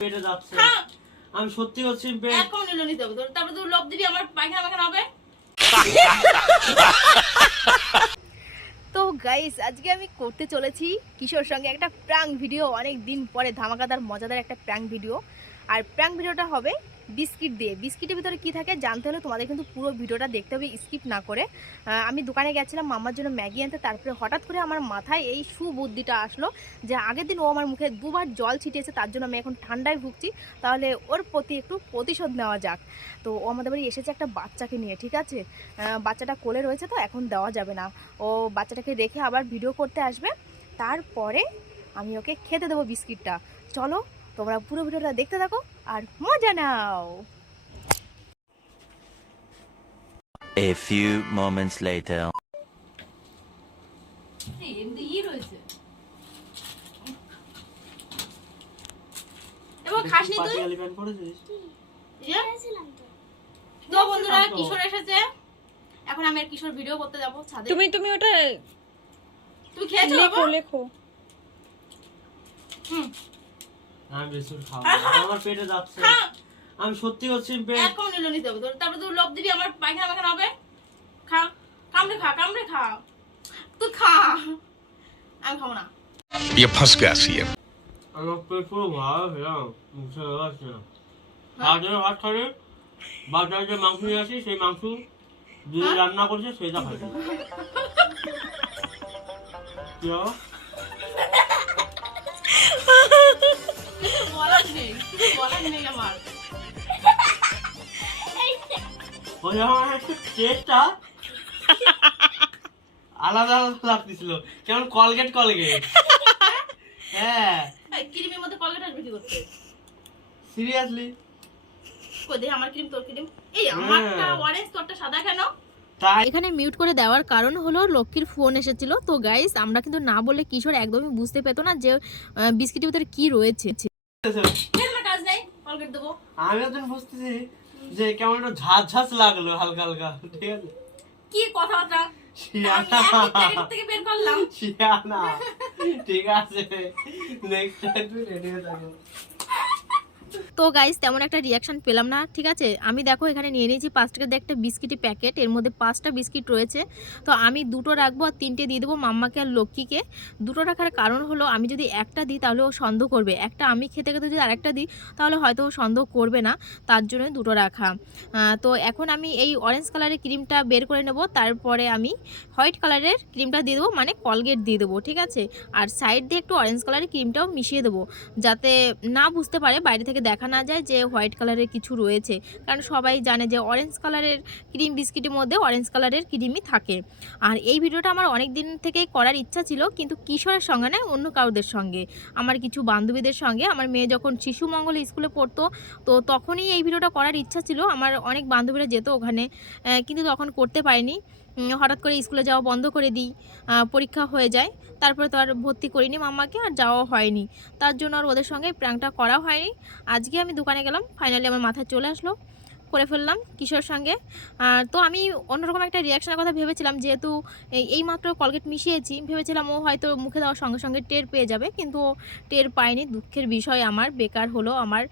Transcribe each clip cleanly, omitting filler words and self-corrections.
পেটে যাচ্ছে। আমি সত্যি হচ্ছি এখন নিলো নিতে হবে, তারপরে তুই লোভ দিবি আমার পায়খানা পায়খানা হবে। তো গাইস আজকে আমি করতে চলেছি কিশোর সঙ্গে একটা প্র্যাঙ্ক ভিডিও। অনেক দিন পরে ধামাকাদার মজাদার একটা প্র্যাঙ্ক ভিডিও। আর প্র্যাঙ্ক ভিডিওটা হবে বিস্কিট দিয়ে। বিস্কিটের ভিতরে কি থাকে জানতে হলে তোমাদের কিন্তু পুরো ভিডিওটা দেখতে হবে, স্কিপ না করে। আমি দোকানে গেছিলাম মাম্মার জন্য ম্যাগি আনতে, তারপরে হঠাৎ করে আমার মাথায় এই সুবুদ্ধিটা আসলো যে আগের দিন ও আমার মুখে দুবার জল ছিটিয়েছে, তার জন্য আমি এখন ঠান্ডায় ভুগছি, তাহলে ওর প্রতি একটু প্রতিশোধ নেওয়া যাক। তো ও আমাদের বাড়ি এসেছে একটা বাচ্চাকে নিয়ে, ঠিক আছে। বাচ্চাটা কোলে রয়েছে তো এখন দেওয়া যাবে না, ও বাচ্চাটাকে রেখে আবার ভিডিও করতে আসবে, তারপরে আমি ওকে খেতে দেবো বিস্কিটটা। চলো তোমরা পুরো ভিডিওটা দেখতে থাকো আর মজা নাও। A few moments later. খাসনি তুই? তো বন্ধুরা কিশোর এসেছে, এখন আমি আর কিশোর ভিডিও করতে যাবো ছাদে। তুমি ওটা তুমি খেয়েছো বাবা? লেখো। আমি বিস্কুট খাবো, আমার পেটে যাচ্ছে। আমি সত্যি হচ্ছি এখন নিলো নিতে হবে, তারপরে তুই লোভ দিবি আমার পায়খানা পায়খানা হবে। খা, কামড়ে খা, কামড়ে খা, তুই খা, আমি খাবো না। ये फंस गया सीएम। আমার পেট পুরো ভালো খেলাম, মুখে যাচ্ছে না। আগে ভাত খাবে, বাজারে যে মাংস নিয়ে আসি সেই মাংস দিয়ে রান্না করছে সেটা খাবে। বলার নেই, বলার নেই আমার। টেস্টটা আলাদা আলাদা লাগতেছিল, কেমন কলগেট কলগেট। হ্যাঁ ক্রিমের মধ্যে কলগেট আসবে কি করতে? সিরিয়াসলি কই দে আমার ক্রিম তোর ক্রিম। এই আমারটা অরেঞ্জ তোরটা সাদা কেন? তাই এখানে মিউট করে দেওয়ার কারণ হলো লক্ষ্মীর ফোন এসেছিল। তো গাইস আমরা কিন্তু না বলে কিশোর একদমই বুঝতে পেতো না যে বিস্কিটের ভিতরে কি রয়েছে। কাজ নাই, কলগেট দেবো। আমি এখন বুঝতেছি যে কেমন একটা ঝাঁঝ ঝাঁঝ লাগলো হালকা হালকা, ঠিক আছে। কি কথাবার্তা থেকে বের করলাম। শিয়ানা ঠিক আছে, নেক্সট টাইম তুই রেডি হয়ে থাকো। তো গাইস তেমন একটা রিয়াকশন পেলাম না, ঠিক আছে। আমি দেখো এখানে নিয়ে নিয়েছি 5 টাকা দিয়ে একটা বিস্কিটের প্যাকেট, এর মধ্যে 5টা বিস্কিট রয়েছে। তো আমি 2টো রাখবো আর 3টে দিয়ে দেবো মাম্মাকে আর লক্ষ্মীকে। 2টো রাখার কারণ হলো আমি যদি একটা দিই তাহলে ও সন্দেহ করবে, একটা আমি খেতে খেতে যদি আরেকটা দিই তাহলে হয়তো ও সন্দেহ করবে না, তার জন্য 2টো রাখা। তো এখন আমি এই অরেঞ্জ কালারের ক্রিমটা বের করে নেব, তারপরে আমি হোয়াইট কালারের ক্রিমটা দিয়ে দেবো, মানে কলগেট দিয়ে দেবো, ঠিক আছে। আর সাইড দিয়ে একটু অরেঞ্জ কালারের ক্রিমটাও মিশিয়ে দেবো, যাতে না বুঝতে পারে, বাইরে থেকে দেখা না যায় যে হোয়াইট কালারের কিছু রয়েছে, কারণ সবাই জানে যে অরেঞ্জ কালারের ক্রিম বিস্কিটের মধ্যে অরেঞ্জ কালারের ক্রিমই থাকে। আর এই ভিডিওটা আমার অনেক দিন থেকেই করার ইচ্ছা ছিল, কিন্তু কিশোরের সঙ্গে না, অন্য কারোদের সঙ্গে, আমার কিছু বান্ধবীদের সঙ্গে। আমার মেয়ে যখন শিশু মঙ্গল স্কুলে পড়তো তো তখনই এই ভিডিওটা করার ইচ্ছা ছিল, আমার অনেক বান্ধবীরা যেত ওখানে, কিন্তু তখন করতে পারিনি। হঠাৎ করে স্কুলে যাওয়া বন্ধ করে দিই, পরীক্ষা হয়ে যায়, তারপরে তো আর ভর্তি করিনি মাম্মাকে, আর যাওয়া হয়নি, তার জন্য আর ওদের সঙ্গে প্র্যাঙ্কটা করা হয়নি। আজকে আমি দোকানে গেলাম, ফাইনালি আমার মাথায় চলে আসলো, করে ফেললাম কিশোর সঙ্গে। তো আমি অন্যরকম একটা রিয়াকশনের কথা ভেবেছিলাম, যেহেতু এই মাত্র কলগেট মিশিয়েছি, ভেবেছিলাম ও হয়তো মুখে দেওয়ার সঙ্গে সঙ্গে টের পেয়ে যাবে, কিন্তু ও টের পায়নি। দুঃখের বিষয়, আমার বেকার হলো আমার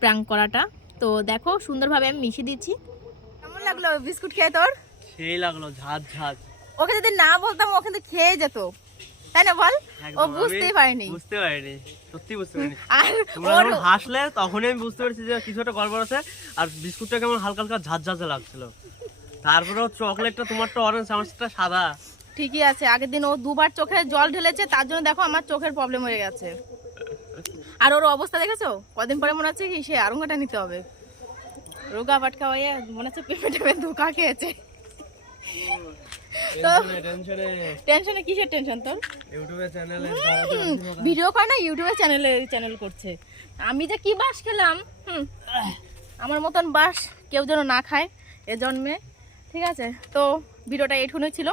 প্র্যাঙ্ক করাটা। তো দেখো সুন্দরভাবে আমি মিশিয়ে দিচ্ছি। কেমন লাগলো বিস্কুট খেয়ে তোর? সেই লাগলো ঝাঁঝ ঝাঁঝ। ওকে যদি না বলতাম ও কিন্তু খেয়ে যেত, তাই না বল? ও বুঝতেই পারেনি, সত্যি বুঝতে পারিনি। আর তোমরা যখন হাসলে তখনই আমি বুঝতে পারছি যে কিছু একটা গড়বড় আছে। আর বিস্কুটটা কেমন হালকা হালকা ঝাঁঝ ঝাঁঝে লাগছিল, তারপরেও চকলেটটা তোমারটা অরেঞ্জ, আমারটা সাদা। ঠিকই আছে, আগের দিন ও 2বার চোখে জল ঢেলেছে, তার জন্য দেখো আমার চোখের প্রবলেম হয়ে গেছে। আর ওর অবস্থা দেখেছো, কদিন পরে মনে হচ্ছে কি সে আরঙ্গাটা নিতে হবে, রোগা পাটকা হয়ে মনে হচ্ছে পেঁপে টেপে ধোকা খেয়েছে। তো টেনশনে কিসের টেনশন তোর? ইউটিউবে চ্যানেলে ভিডিও করে না, ইউটিউবে চ্যানেল করছে। আমি যে কি বাস খেলাম, আমার মতন বাস কেউ যেন না খায় এ জন্মে, ঠিক আছে। তো ভিডিওটা এইটুকুই ছিল।